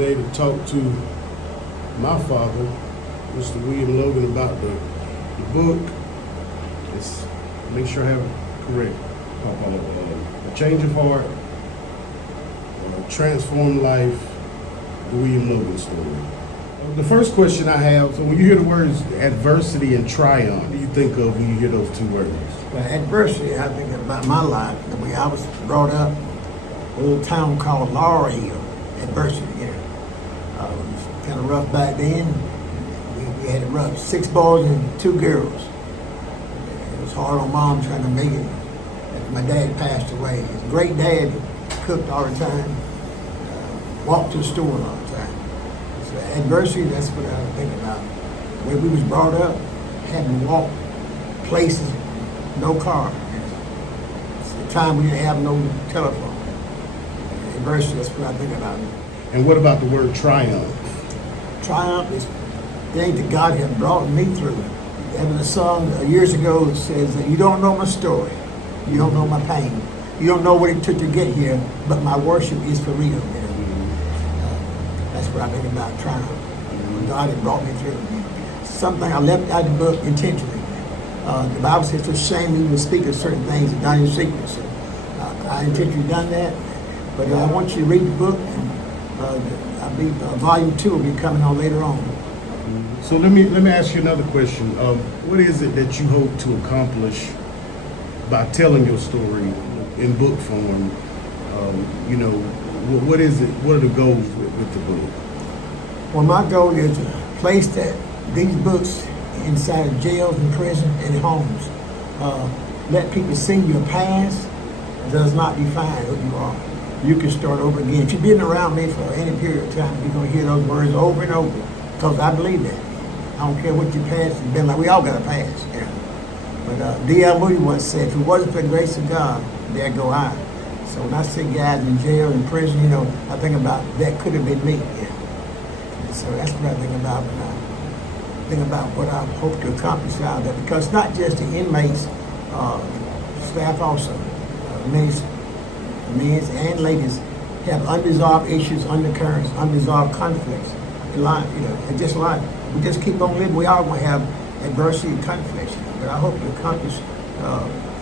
today to talk to my father, Mr. William Logan, about the book. It's, make sure I have it correct. A Change of Heart, Transform Life, the William Logan Story. The first question I have, so when you hear the words adversity and triumph, what do you think of when you hear those two words? Well, adversity, I think about my life. The way I was brought up, a little town called Laurel Hill. Adversity, It was kind of rough back then. We had it rough. 6 boys and 2 girls. It was hard on Mom trying to make it. My dad passed away. His great dad cooked all the time, walked to the store all the time. So adversity, that's what I think about. The way we was brought up, having to walk places, no car. It's the time we didn't have no telephone. Adversity, that's what I think about. And what about the word triumph? Triumph is things that God had brought me through. There was a song years ago that says that you don't know my story, you don't know my pain, you don't know what it took to get here, but my worship is for real. That's what I think about triumph. God had brought me through. Something I left out of the book intentionally. The Bible says it's a shame you would speak of certain things and done in secret. So I intentionally done that. But I want you to read the book. I believe volume 2 will be coming on later on. So let me ask you another question. What is it that you hope to accomplish by telling your story in book form? What is it? What are the goals with the book? Well, my goal is to place these books inside of jails and prisons and homes. Let people see your past does not define who you are. You can start over again. If you've been around me for any period of time, you're going to hear those words over and over, because I believe that. I don't care what your past has been like. We all got a past. But D.L. Moody once said, if it wasn't for the grace of God, there go I. So when I see guys in jail and prison, I think about that could have been me. So that's what I think about when I think about what I hope to accomplish out of that. Because it's not just the inmates, staff also, men and ladies have unresolved issues, undercurrents, unresolved conflicts in life. Just life. We just keep on living. We all going to have adversity and conflicts. But I hope to accomplish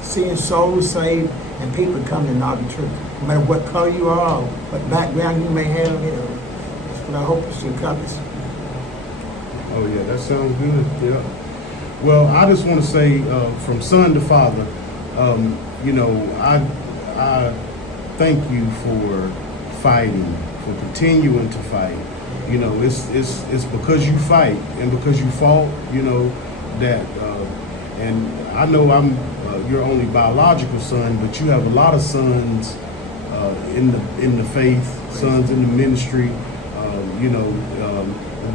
seeing souls saved and people come to know the truth. No matter what color you are, or what background you may have, that's what I hope to accomplish. Oh yeah, that sounds good. Yeah. Well, I just want to say, from son to father, I thank you for fighting, for continuing to fight. It's because you fight and because you fought, that, and I know I'm your only biological son, but you have a lot of sons in the faith, sons in the ministry,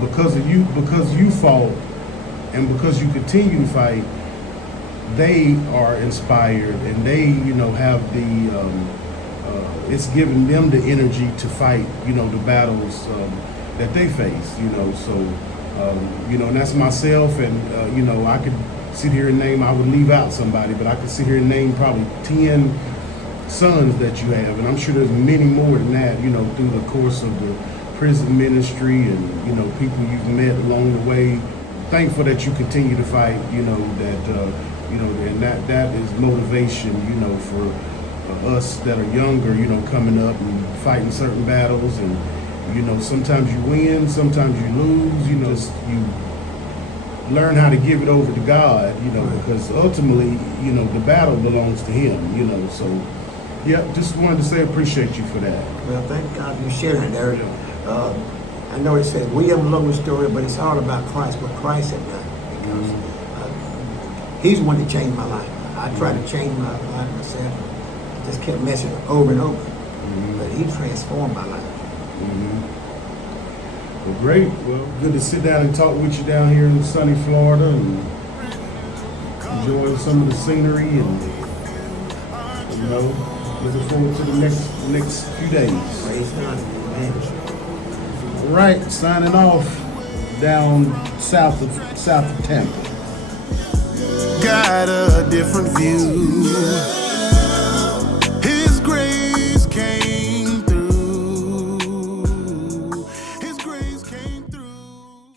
because you fought and because you continue to fight, they are inspired and they, have the, it's giving them the energy to fight, the battles that they face, and that's myself, and, I could sit here and name, I would leave out somebody, but I could sit here and name probably 10 sons that you have, and I'm sure there's many more than that, through the course of the prison ministry and, people you've met along the way. Thankful that you continue to fight, and that is motivation, for us that are younger, coming up and fighting certain battles, and sometimes you win, sometimes you lose, you learn how to give it over to God, because ultimately, the battle belongs to Him, so yeah, just wanted to say appreciate you for that. Well, thank God for sharing that. I know it says William Logan Story, but it's all about Christ, what Christ had done, because He's the one that changed my life. I tried to change my life myself. I just kept messing over and over, but He transformed my life. Well, great. Well, good to sit down and talk with you down here in sunny Florida and enjoy some of the scenery, and looking forward to the next few days. Praise God. Amen. All right, signing off down south of Tampa. Got a different view.